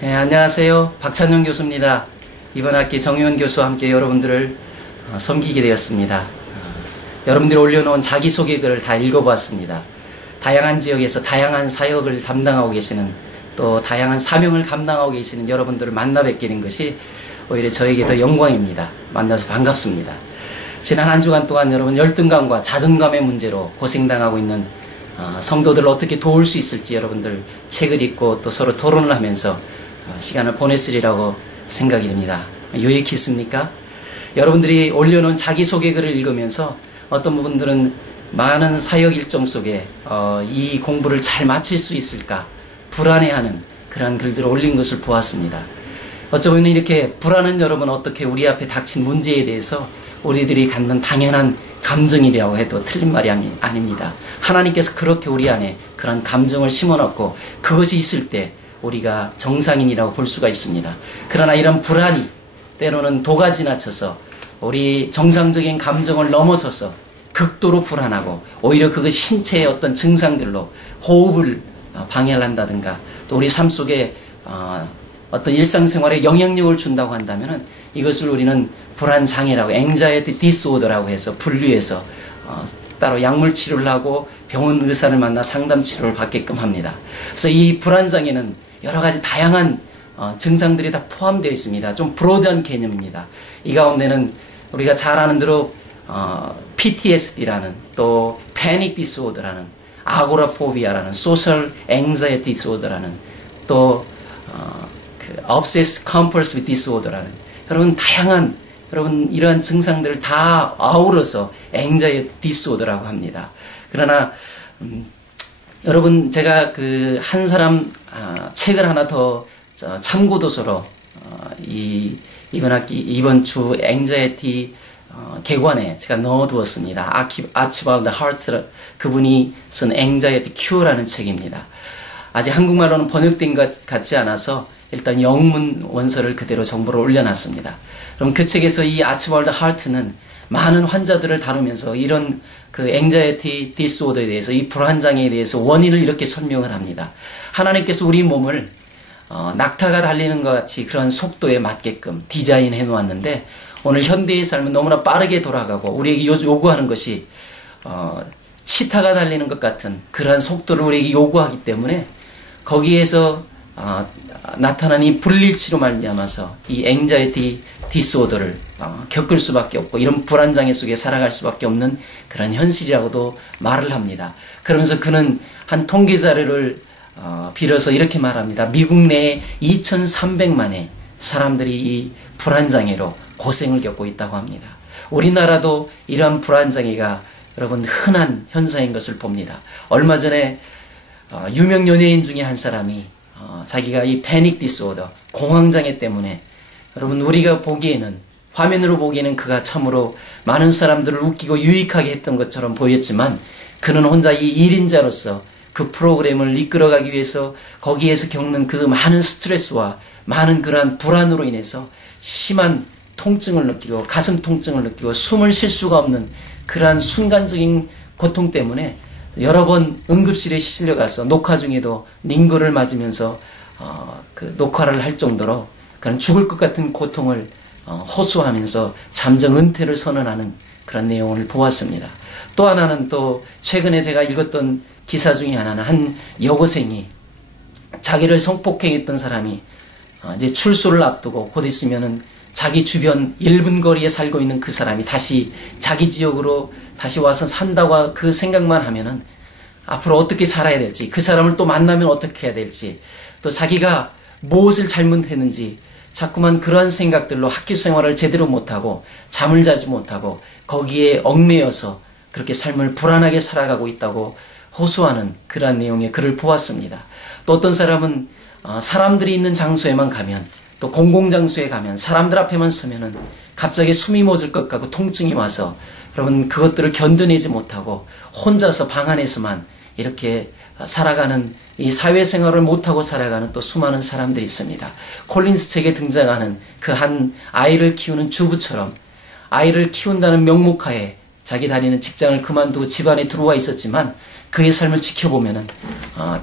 네, 안녕하세요. 박찬영 교수입니다. 이번 학기 정유원 교수와 함께 여러분들을 섬기게 되었습니다. 여러분들이 올려놓은 자기소개글을 다 읽어보았습니다. 다양한 지역에서 다양한 사역을 담당하고 계시는, 또 다양한 사명을 감당하고 계시는 여러분들을 만나 뵙게 된 것이 오히려 저에게 더 영광입니다. 만나서 반갑습니다. 지난 한 주간 동안 여러분 열등감과 자존감의 문제로 고생당하고 있는 성도들을 어떻게 도울 수 있을지 여러분들 책을 읽고 또 서로 토론을 하면서 시간을 보냈으리라고 생각이 듭니다. 유익히 있습니까? 여러분들이 올려놓은 자기소개글을 읽으면서 어떤 분들은 많은 사역 일정 속에 이 공부를 잘 마칠 수 있을까 불안해하는 그런 글들을 올린 것을 보았습니다. 어쩌면 이렇게 불안한 여러분, 어떻게 우리 앞에 닥친 문제에 대해서 우리들이 갖는 당연한 감정이라고 해도 틀린 말이 아닙니다. 하나님께서 그렇게 우리 안에 그런 감정을 심어놨고 그것이 있을 때 우리가 정상인이라고 볼 수가 있습니다. 그러나 이런 불안이 때로는 도가 지나쳐서 우리 정상적인 감정을 넘어서서 극도로 불안하고 오히려 그것이 신체의 어떤 증상들로 호흡을 방해를 한다든가 또 우리 삶 속에 어떤 일상생활에 영향력을 준다고 한다면 이것을 우리는 불안장애라고, anxiety disorder라고 해서 분류해서 따로 약물 치료를 하고 병원 의사를 만나 상담 치료를 받게끔 합니다. 그래서 이 불안장애는 여러 가지 다양한 증상들이 다 포함되어 있습니다. 좀 브로드한 개념입니다. 이 가운데는 우리가 잘 아는 대로 PTSD라는, 또 Panic Disorder라는, 아고라포비아라는, Social Anxiety Disorder라는, 또 Obsessive Compulsive Disorder라는, 여러분 다양한 이러한 증상들을 다 아우러서 Anxiety Disorder라고 합니다. 그러나 여러분, 제가 한 사람 책을 하나 더 참고도서로 이번 주 Anxiety 개관에 제가 넣어두었습니다. 아치발드 하트, 그분이 쓴 Anxiety Cure라는 책입니다. 아직 한국말로는 번역된 것 같지 않아서 일단 영문 원서를 그대로 정보를 올려놨습니다. 그럼 그 책에서 이 아치발드 하트는 많은 환자들을 다루면서 이런 anxiety disorder에 대해서, 이 불안장애에 대해서 원인을 이렇게 설명을 합니다. 하나님께서 우리 몸을 낙타가 달리는 것 같이 그런 속도에 맞게끔 디자인해 놓았는데 오늘 현대의 삶은 너무나 빠르게 돌아가고 우리에게 요구하는 것이 치타가 달리는 것 같은 그러한 속도를 우리에게 요구하기 때문에 거기에서 나타난 이 불일치로 말미암아서 이 anxiety disorder를 겪을 수밖에 없고 이런 불안장애 속에 살아갈 수밖에 없는 그런 현실이라고도 말을 합니다. 그러면서 그는 한 통계 자료를 빌어서 이렇게 말합니다. 미국 내에 2,300만의 사람들이 이 불안장애로 고생을 겪고 있다고 합니다. 우리나라도 이러한 불안장애가 여러분 흔한 현상인 것을 봅니다. 얼마 전에 유명 연예인 중에 한 사람이 자기가 이 패닉 디스오더, 공황장애 때문에, 여러분 우리가 보기에는, 화면으로 보기에는 그가 참으로 많은 사람들을 웃기고 유익하게 했던 것처럼 보였지만 그는 혼자 이 1인자로서 그 프로그램을 이끌어가기 위해서 거기에서 겪는 그 많은 스트레스와 많은 그러한 불안으로 인해서 심한 통증을 느끼고 가슴 통증을 느끼고 숨을 쉴 수가 없는 그러한 순간적인 고통 때문에 여러 번 응급실에 실려가서 녹화 중에도 링거를 맞으면서 녹화를 할 정도로 그런 죽을 것 같은 고통을 호소하면서 잠정 은퇴를 선언하는 그런 내용을 보았습니다. 또 하나는, 또 최근에 제가 읽었던 기사 중에 하나는 한 여고생이 자기를 성폭행했던 사람이 이제 출소를 앞두고 곧 있으면은 자기 주변 1분 거리에 살고 있는 그 사람이 다시 자기 지역으로 다시 와서 산다고 그 생각만 하면은 앞으로 어떻게 살아야 될지, 그 사람을 또 만나면 어떻게 해야 될지, 또 자기가 무엇을 잘못했는지 자꾸만 그러한 생각들로 학교 생활을 제대로 못하고 잠을 자지 못하고 거기에 얽매여서 그렇게 삶을 불안하게 살아가고 있다고 호소하는 그러한 내용의 글을 보았습니다. 또 어떤 사람은 사람들이 있는 장소에만 가면, 또 공공장소에 가면, 사람들 앞에만 서면은 갑자기 숨이 멎을 것 같고 통증이 와서 여러분 그것들을 견뎌내지 못하고 혼자서 방 안에서만 이렇게 살아가는, 이 사회생활을 못하고 살아가는 또 수많은 사람들이 있습니다. 콜린스 책에 등장하는 그 한 아이를 키우는 주부처럼 아이를 키운다는 명목하에 자기 다니는 직장을 그만두고 집안에 들어와 있었지만 그의 삶을 지켜보면은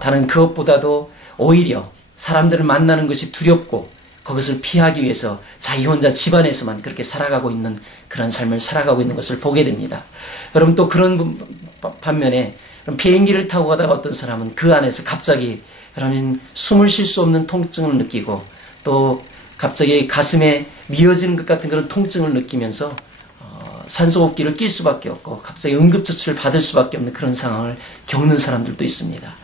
다른 그것보다도 오히려 사람들을 만나는 것이 두렵고 그것을 피하기 위해서 자기 혼자 집안에서만 그렇게 살아가고 있는 그런 삶을 살아가고 있는 것을 보게 됩니다. 여러분 또 그런 반면에 비행기를 타고 가다가 어떤 사람은 그 안에서 갑자기 그러면 숨을 쉴 수 없는 통증을 느끼고 또 갑자기 가슴에 미어지는 것 같은 그런 통증을 느끼면서 산소호흡기를 낄 수밖에 없고 갑자기 응급처치를 받을 수밖에 없는 그런 상황을 겪는 사람들도 있습니다.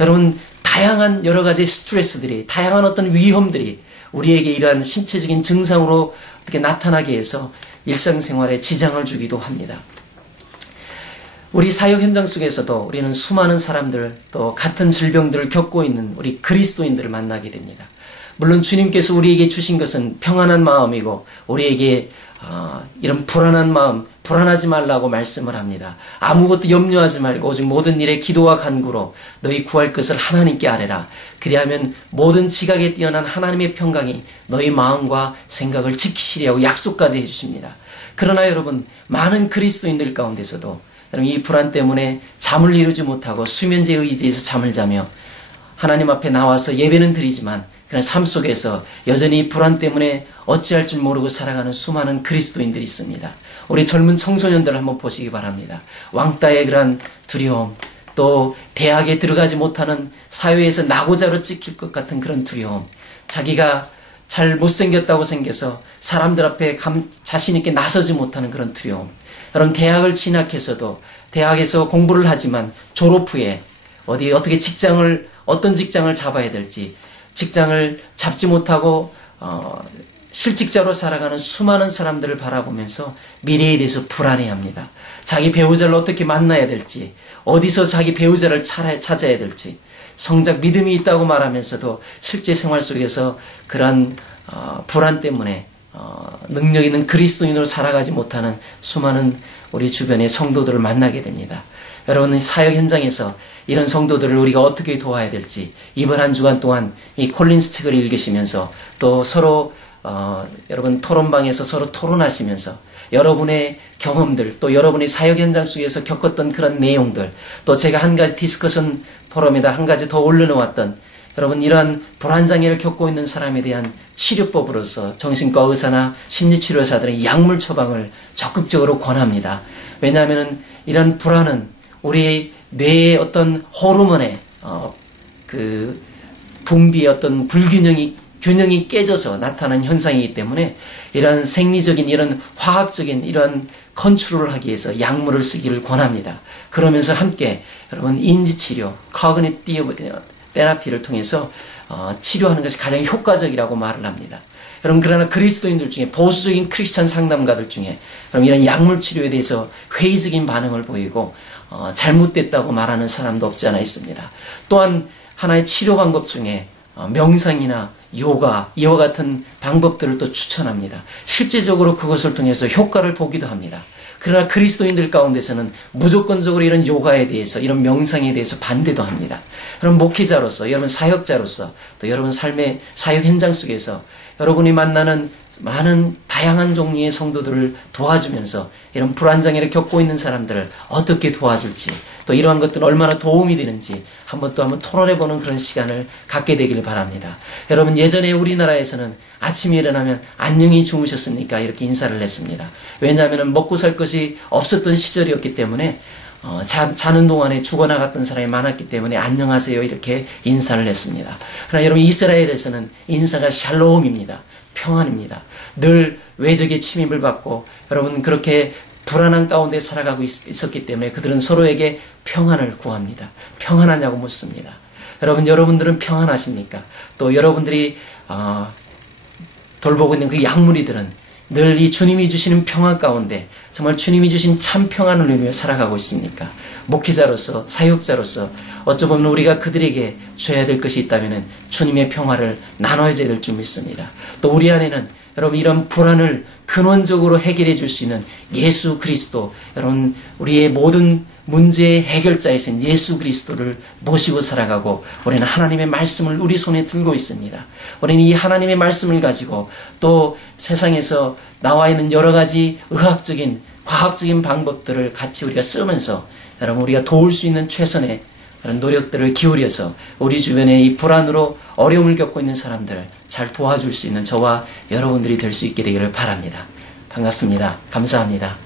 여러분 다양한 여러 가지 스트레스들이 다양한 어떤 위험들이 우리에게 이러한 신체적인 증상으로 어떻게 나타나게 해서 일상생활에 지장을 주기도 합니다. 우리 사역 현장 속에서도 우리는 수많은 사람들 또 같은 질병들을 겪고 있는 우리 그리스도인들을 만나게 됩니다. 물론 주님께서 우리에게 주신 것은 평안한 마음이고 우리에게 이런 불안한 마음, 불안하지 말라고 말씀을 합니다. 아무것도 염려하지 말고 오직 모든 일에 기도와 간구로 너희 구할 것을 하나님께 아뢰라. 그리하면 모든 지각에 뛰어난 하나님의 평강이 너희 마음과 생각을 지키시리라고 약속까지 해주십니다. 그러나 여러분 많은 그리스도인들 가운데서도 여러분 이 불안 때문에 잠을 이루지 못하고 수면제에 의지해서 잠을 자며 하나님 앞에 나와서 예배는 드리지만 그런 삶 속에서 여전히 불안 때문에 어찌할 줄 모르고 살아가는 수많은 그리스도인들이 있습니다. 우리 젊은 청소년들을 한번 보시기 바랍니다. 왕따의 그런 두려움, 또 대학에 들어가지 못하는 사회에서 낙오자로 찍힐 것 같은 그런 두려움, 자기가 잘 못생겼다고 생겨서 사람들 앞에 자신 있게 나서지 못하는 그런 두려움. 여러분 대학을 진학해서도 대학에서 공부를 하지만 졸업 후에 어떻게 어떤 직장을 잡아야 될지 직장을 잡지 못하고 실직자로 살아가는 수많은 사람들을 바라보면서 미래에 대해서 불안해합니다. 자기 배우자를 어떻게 만나야 될지, 어디서 자기 배우자를 찾아야 될지, 성작 믿음이 있다고 말하면서도 실제 생활 속에서 그러한 불안 때문에 능력 있는 그리스도인으로 살아가지 못하는 수많은 우리 주변의 성도들을 만나게 됩니다. 여러분 사역 현장에서 이런 성도들을 우리가 어떻게 도와야 될지 이번 한 주간 동안 이 콜린스 책을 읽으시면서 또 서로 여러분 토론방에서 서로 토론하시면서 여러분의 경험들 또 여러분의 사역 현장 속에서 겪었던 그런 내용들 또 제가 한 가지 디스커션 포럼에다 한 가지 더 올려놓았던 여러분 이러한 불안장애를 겪고 있는 사람에 대한 치료법으로서 정신과 의사나 심리치료사들은 약물 처방을 적극적으로 권합니다. 왜냐하면 이런 불안은 우리 뇌의 어떤 호르몬의 그 분비의 어떤 균형이 깨져서 나타나는 현상이기 때문에 이런 생리적인 이런 화학적인 이런 컨트롤을 하기 위해서 약물을 쓰기를 권합니다. 그러면서 함께 여러분 인지치료, 커그니티브 테라피를 통해서 치료하는 것이 가장 효과적이라고 말을 합니다. 여러분 그러나 그리스도인들 중에 보수적인 크리스찬 상담가들 중에 그럼 이런 약물 치료에 대해서 회의적인 반응을 보이고 잘못됐다고 말하는 사람도 없지 않아 있습니다. 또한 하나의 치료 방법 중에 명상이나 요가 이와 같은 방법들을 또 추천합니다. 실제적으로 그것을 통해서 효과를 보기도 합니다. 그러나 그리스도인들 가운데서는 무조건적으로 이런 요가에 대해서 이런 명상에 대해서 반대도 합니다. 그럼 목회자로서 여러분 사역자로서 또 여러분 삶의 사역 현장 속에서 여러분이 만나는 많은 다양한 종류의 성도들을 도와주면서 이런 불안장애를 겪고 있는 사람들을 어떻게 도와줄지 또 이러한 것들은 얼마나 도움이 되는지 한번 토론해보는 그런 시간을 갖게 되기를 바랍니다. 여러분 예전에 우리나라에서는 아침에 일어나면 안녕히 주무셨습니까? 이렇게 인사를 했습니다. 왜냐하면 먹고 살 것이 없었던 시절이었기 때문에 자는 동안에 죽어나갔던 사람이 많았기 때문에 안녕하세요 이렇게 인사를 했습니다. 그러나 여러분 이스라엘에서는 인사가 샬롬입니다. 평안입니다. 늘 외적의 침입을 받고 여러분 그렇게 불안한 가운데 살아가고 있었기 때문에 그들은 서로에게 평안을 구합니다. 평안하냐고 묻습니다. 여러분들은 평안하십니까? 또 여러분들이 돌보고 있는 그 약물이들은 늘 이 주님이 주시는 평안 가운데 정말 주님이 주신 참 평안을 누리며 살아가고 있습니까? 목회자로서 사역자로서 어쩌면 우리가 그들에게 줘야 될 것이 있다면 주님의 평화를 나눠야 될 줄 믿습니다. 또 우리 안에는 여러분 이런 불안을 근원적으로 해결해 줄 수 있는 예수 그리스도, 여러분 우리의 모든 문제의 해결자이신 예수 그리스도를 모시고 살아가고 우리는 하나님의 말씀을 우리 손에 들고 있습니다. 우리는 이 하나님의 말씀을 가지고 또 세상에서 나와 있는 여러 가지 의학적인 과학적인 방법들을 같이 우리가 쓰면서 여러분 우리가 도울 수 있는 최선의 그런 노력들을 기울여서 우리 주변에 이 불안으로 어려움을 겪고 있는 사람들을 잘 도와줄 수 있는 저와 여러분들이 될 수 있게 되기를 바랍니다. 반갑습니다. 감사합니다.